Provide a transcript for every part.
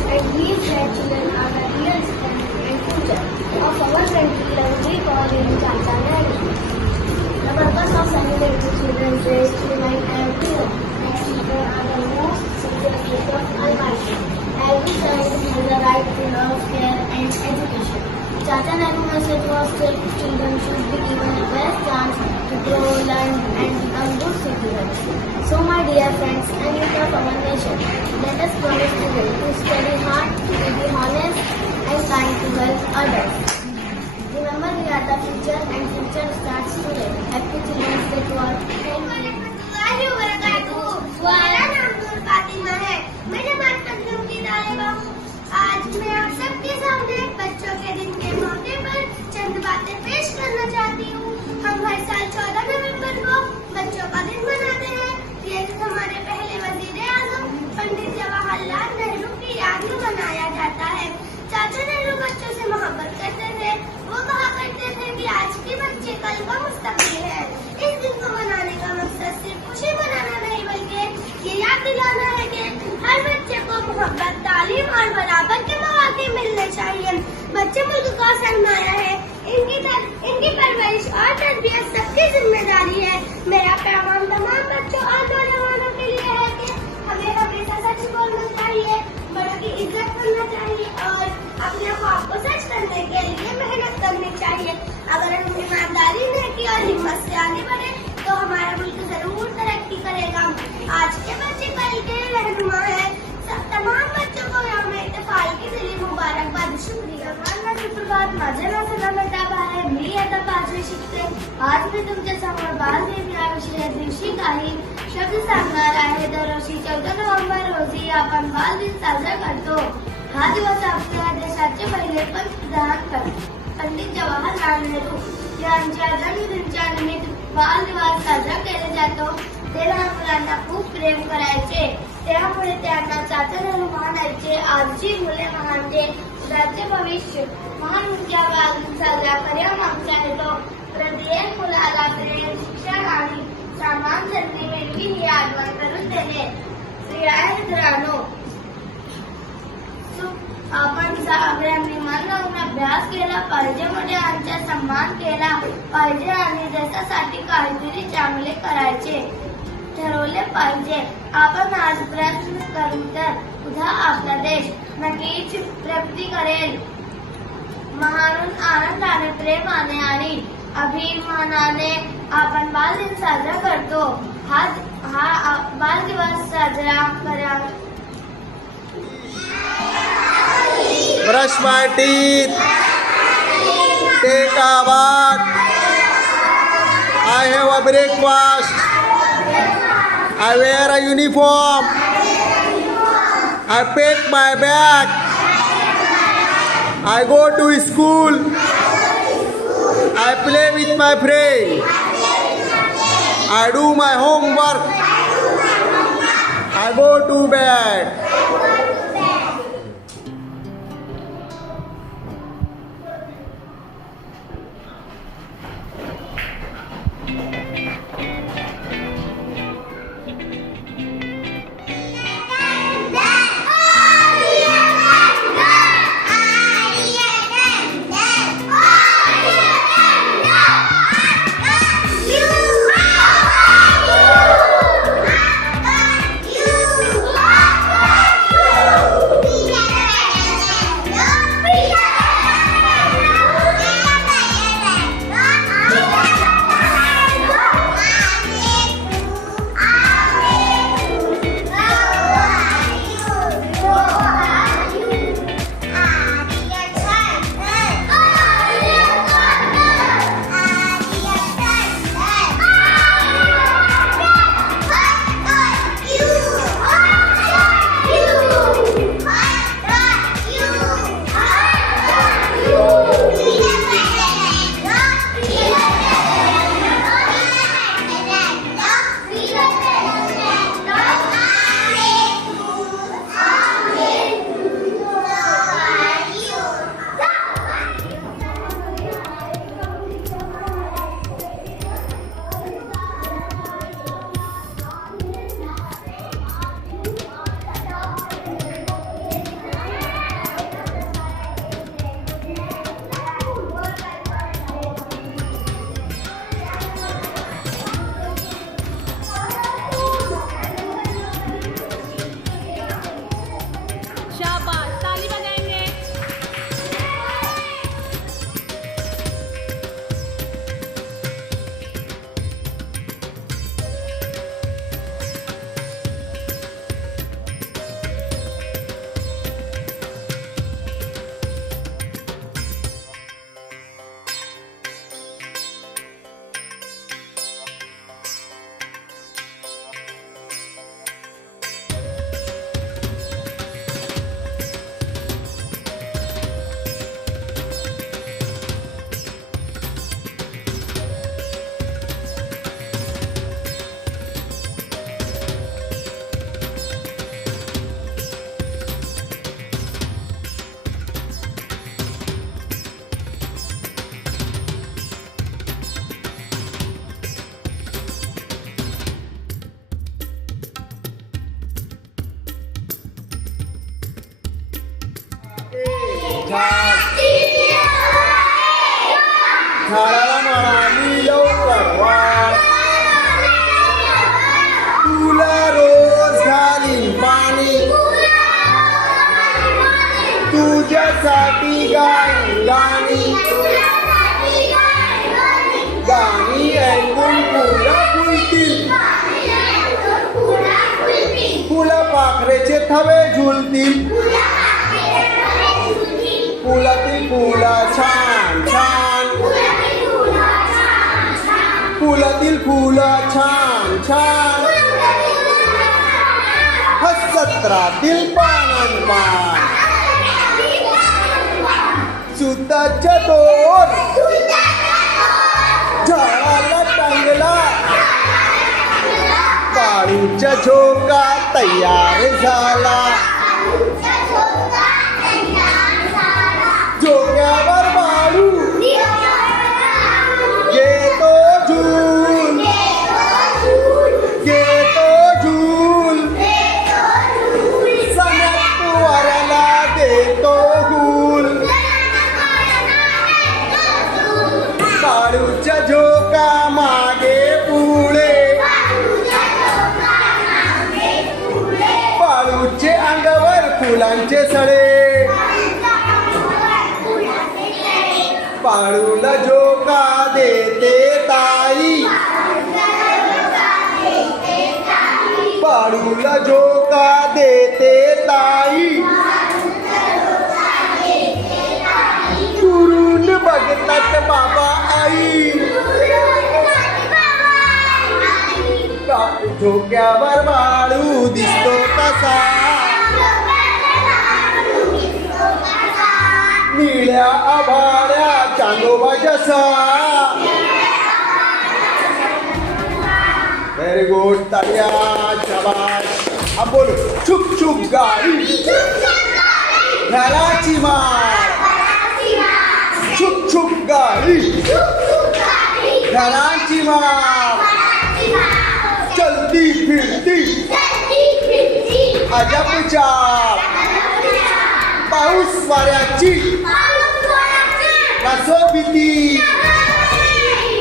and these grandchildren are the real strength and future of our country, and we call him Chacha Nehru. The purpose of celebrating Children's Day is to remind everyone that children are the most sacred gift of Almighty. Every child has the right to love, care, and education. Chacha Nehru's message was that children should be given the best chance to grow, learn, and become good citizens. So, my dear friends and youth of our nation, let us promise today to study hard, to be honest, and kind to help others. Remember, we are the future, and future starts today. Happy Children's Day to all. Thank you. मेरा नाम नूर फातिमा है। मैं जमात पंचम की तालिबा हूँ। आज मैं आप सबके सामने बच्चों के दिन के मौके पर चंद बातें पेश करना चाहती हूँ। हम हर साल 14 नवंबर को बच्चों का दिन मनाते हैं। ये दिन हमारे पहले वजीर आजम पंडित जवाहरलाल नेहरू की याद में मनाया जाता है। चाचा नेहरू बच्चों से मोहब्बत करते थे। वो कहा करते थे कि आज के बच्चे कल का मुस्तकबिल है। इस दिन को मनाने का मकसद सिर्फ खुशी मनाना नहीं, बल्कि ये याद दिलाना है कि हर बच्चे को मोहब्बत, तालीम और बराबर के मौके मिलने चाहिए। बच्चे मुल्क का सरमाया है। इनकी परवरिश और तरबियत सबकी जिम्मेदारी है। मेरा पैगाम तमाम बच्चों और नौजवानों के लिए है कि हमें हमेशा सच बोलना चाहिए, बड़ों की इज्जत करना चाहिए और अपने ख्वाब को सच करने के लिए मेहनत करनी चाहिए। अगर हम ईमानदारी नेकी और हिम्मत से आगे बढ़े तो हमारा मुल्क जरूर तरक्की करेगा। आज के बच्चे कल के रहनुमा है। तमाम बच्चों को यौम इत्तेफाक की दिली मुबारकबाद। शुक्रिया। सुप्रभात. माझे नाव सलामत आबा आहे. मी आता 5वी शिकते. आज मी तुमच्या समोर बालदिन या विषया दिवशी काही शब्द सांगणार आहे. दरवर्षी 14 नोव्हेंबर रोजी आपण बालदिन साजरा करतो. हा दिवस आपल्या देशाचे पहिले पंतप्रधान पंडित जवाहरलाल नेहरू यांच्या जन्मदिनाच्या निमित्त बाल दिवस साजरा केला जातो. ते लहान मुलांना खूप प्रेम करायचे, त्यामुळे त्यांना चाचा नेहरू म्हणायचे. आजची मुले महान ते उद्याचे भविष्य. महान उद्या बालदिन साजरा करण्यामागचा हेतू प्रत्येक मुलाला प्रेम, शिक्षण आणि समान संधी मिळवी ही आठवण करून देणे. मित्रांनो, आपण सगळ्यांनी मन लावून अभ्यास केला पाहिजे, मोठ्यांचा सन्मान केला पाहिजे आणि देशासाठी काहीतरी चांगले करायचे ठरवले पाहिजे. आपण आज प्रयत्न करू तर उद्या आपला देश नक्कीच प्रगती करेल. म्हणून आनंदाने, प्रेमाने आणि अभिमानाने आपण बालदिन साजरा करतो. हा बालदिवस साजरा करा. Brush my teeth. Take a bath. I have a breakfast. I wear a uniform. I pack my bag. I go to school. I play with my friend. I do my homework. I go to bed. झाडाला म्हणाली लवकर वाढ, तुला रोज घालीन पाणी, तुझ्यासाठी गाईन गाणी, गाणी ऐकून फुलं फुलतील, फुलपाखरेचे थवे झुलतील, फुलातील फुलं छान छान, फुलातील फुलं छान छान, हसत्रातील पानांपान, सुताच्या दोर झाडाला टांगला, बाळूच्या झोका तयार झाला, झोक्यावर बाळू घेतो झूल, घेतो झूल, सणात वराला देतो गुल, बाळूच्या झोका मागे पुढे, बाळूचे अंगावर फुलांचे सडे, बाळूला झोका देते ताई, बाळूला झोका देते ताई, दुरून बघतात बाबा आई, झोक्यावर बाळू दिसतो कसा, निळ्या आभाळ्या चांदोबा जसा. व्हेरी गुड, तालिया, शाबाश. हा बोल, छुक छुक गाडी घराची मार, छुक छुक गाडी घराची मार, चलती फिरती अजब चाप, पाऊस वाऱ्याची असो भीती,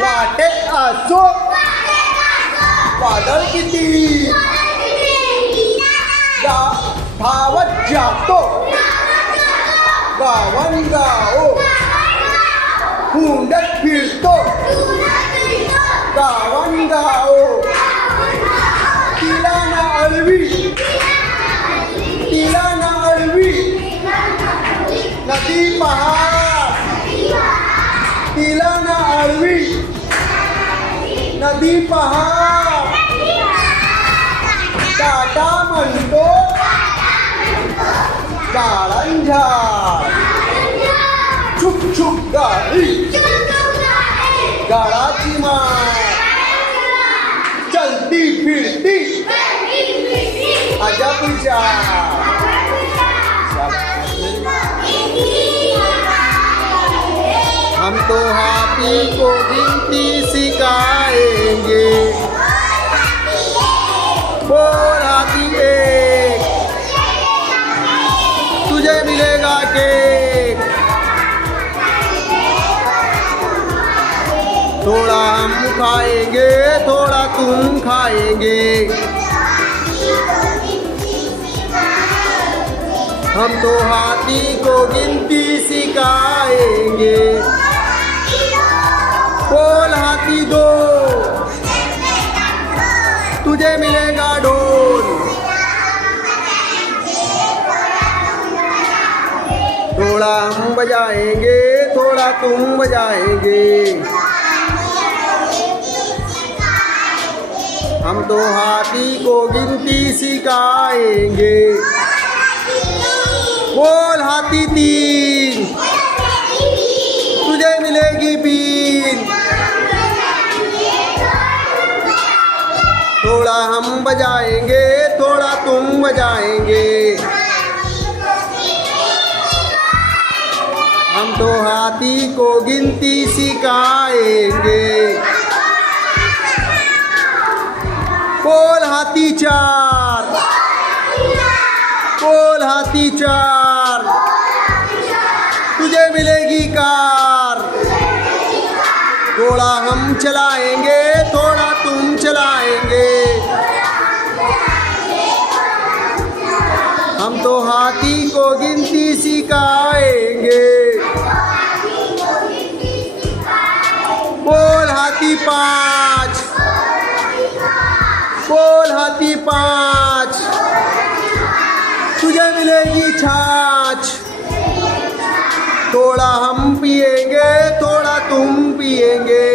वाटेत असो वादळ किती, धावत जातो गावनगाव, हुंडत फिरतो गावनगाव, तिला ना अळवी, तिला ना अळवी, नदी पहाड, तिला ना अळवी, नदी पहाड, टाटा म्हणतो गाळंझाड, छुक छुक गाडी गाळाची मार, चलती फिरती अजब चाप. हम तो हाथी को गिनती सिखाएंगे, बोल हाथी एक, तुझे मिलेगा केक, थोड़ा हम खाएंगे थोड़ा तुम खाएंगे, हम तो हाथी को गिनती सिखाएंगे, बोल हाथी दो, तुझे मिलेगा ढोल, थोड़ा हम बजाएंगे थोड़ा तुम बजाएंगे, हम तो हाथी को गिनती सिखाएंगे, बोल हाथी तीन, तुझे मिलेगी बीन, थोड़ा हम बजाएंगे थोड़ा तुम बजाएंगे, हम तो हाथी को गिनती सिखाएंगे, बोल हाथी चार, बोल हाथी चार, तुझे मिलेगी कार, चलाएंगे, थोड़ा तुम चलाएंगे। हम तो हाथी को गिनती सिखाएंगे। बोल हाथी 5, बोल हाथी 5, तुझे मिलेगी छाछ। थोड़ा हम पिएंगे, थोड़ा तुम पिएंगे।